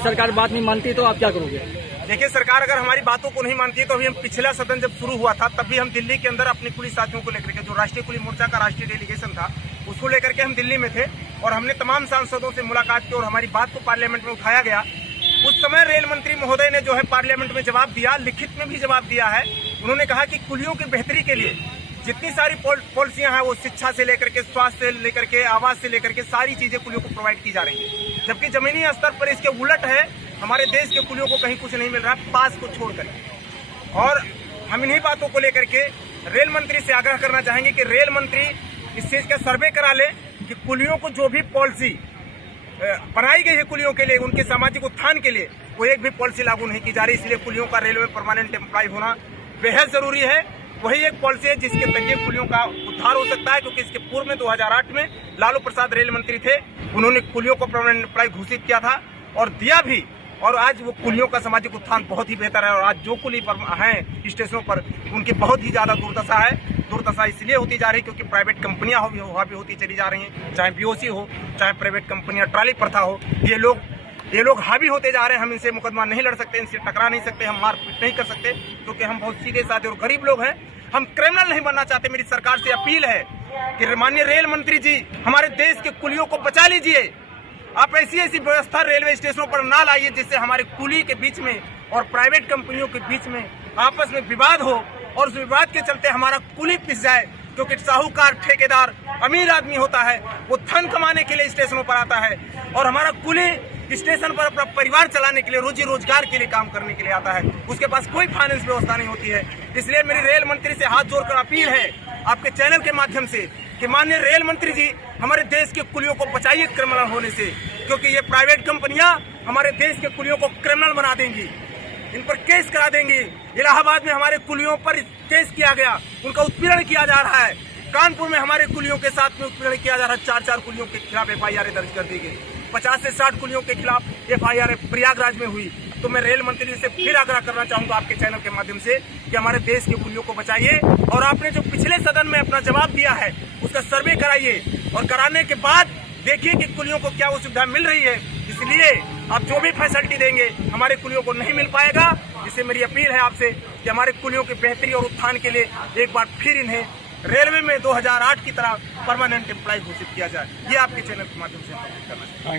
सरकार बात नहीं मानती तो आप क्या करोगे? देखिए, सरकार अगर हमारी बातों को नहीं मानती है तो अभी हम पिछला सदन जब शुरू हुआ था तब भी हम दिल्ली के अंदर अपने कुली साथियों को लेकर के, जो राष्ट्रीय कुली मोर्चा का राष्ट्रीय डेलीगेशन था, उसको लेकर के हम दिल्ली में थे और हमने तमाम सांसदों से मुलाकात की और हमारी बात को पार्लियामेंट में उठाया गया। उस समय रेल मंत्री महोदय ने जो है पार्लियामेंट में जवाब दिया, लिखित में भी जवाब दिया है। उन्होंने कहा कि कुलियों की बेहतरी के लिए जितनी सारी पॉलिसियां हैं, वो शिक्षा से लेकर के, स्वास्थ्य से लेकर के, आवास से लेकर के सारी चीजें कुलियों को प्रोवाइड की जा रही है, जबकि जमीनी स्तर पर इसके उलट है। हमारे देश के कुलियों को कहीं कुछ नहीं मिल रहा, पास को छोड़कर। और हम इन्हीं बातों को लेकर के रेल मंत्री से आग्रह करना चाहेंगे कि रेल मंत्री इस चीज का सर्वे करा ले कि कुलियों को जो भी पॉलिसी बनाई गई है कुलियों के लिए, उनके सामाजिक उत्थान के लिए, वो एक भी पॉलिसी लागू नहीं की जा रही। इसलिए कुलियों का रेलवे में परमानेंट एम्प्लॉय होना बेहद जरूरी है। वही एक पॉलिसी है जिसके जरिए कुलियों का उद्धार हो सकता है, क्योंकि इसके पूर्व में 2008 में लालू प्रसाद रेल मंत्री थे, उन्होंने कुलियों को परमानेंट एम्प्लॉय घोषित किया था और दिया भी। और आज वो कुलियों का सामाजिक उत्थान बहुत ही बेहतर है और आज जो कुली हैं स्टेशनों पर, उनकी बहुत ही ज्यादा दुर्दशा है। दुर्दशा इसलिए होती जा रही है क्योंकि प्राइवेट कंपनियां भी होती चली जा रही हैं, चाहे बीओसी हो, चाहे प्राइवेट कंपनियां, ट्रॉली प्रथा हो। ये लोग हावी होते जा रहे हैं। हम इनसे मुकदमा नहीं लड़ सकते, इनसे टकरा नहीं सकते, हम मारपीट नहीं कर सकते, क्योंकि हम बहुत सीधे साधे और गरीब लोग हैं। हम क्रिमिनल नहीं बनना चाहते। मेरी सरकार से अपील है कि माननीय रेल मंत्री जी, हमारे देश के कुलियों को बचा लीजिए। आप ऐसी व्यवस्था रेलवे स्टेशनों पर ना लाइए जिससे हमारे कुली के बीच में और प्राइवेट कंपनियों के बीच में आपस में विवाद हो और उस विवाद के चलते हमारा कुली पिस जाए। क्योंकि साहूकार, ठेकेदार, अमीर आदमी होता है, वो धन कमाने के लिए स्टेशनों पर आता है और हमारा कुली स्टेशन पर अपना परिवार चलाने के लिए, रोजी रोजगार के लिए काम करने के लिए आता है। उसके पास कोई फाइनेंस व्यवस्था नहीं होती है। इसलिए मेरी रेल मंत्री से हाथ जोड़कर अपील है आपके चैनल के माध्यम से कि माननीय रेल मंत्री जी, हमारे देश के कुलियों को बचाइए क्रिमिनल होने से, क्योंकि ये प्राइवेट कंपनियां हमारे देश के कुलियों को क्रिमिनल बना देंगी, इन पर केस करा देंगी। इलाहाबाद में हमारे कुलियों पर केस किया गया, उनका उत्पीड़न किया जा रहा है। कानपुर में हमारे कुलियों के साथ में उत्पीड़न किया जा रहा है। 4 कुलियों के खिलाफ FIR दर्ज कर दी गई। 50 से 60 कुलियों के खिलाफ FIR प्रयागराज में हुई। तो मैं रेल मंत्री से फिर आग्रह करना चाहूंगा आपके चैनल के माध्यम से कि हमारे देश के कुलियों को बचाइए और आपने जो पिछले सदन में अपना जवाब दिया है उसका सर्वे कराइए और कराने के बाद देखिए कि कुलियों को क्या वो सुविधा मिल रही है। इसलिए आप जो भी फैसिलिटी देंगे हमारे कुलियों को नहीं मिल पाएगा। इससे मेरी अपील है आपसे कि हमारे कुलियों की बेहतरी और उत्थान के लिए एक बार फिर इन्हें रेलवे में 2008 की तरह परमानेंट एम्प्लॉय घोषित किया जाए। ये आपके चैनल के माध्यम से करना चाहिए।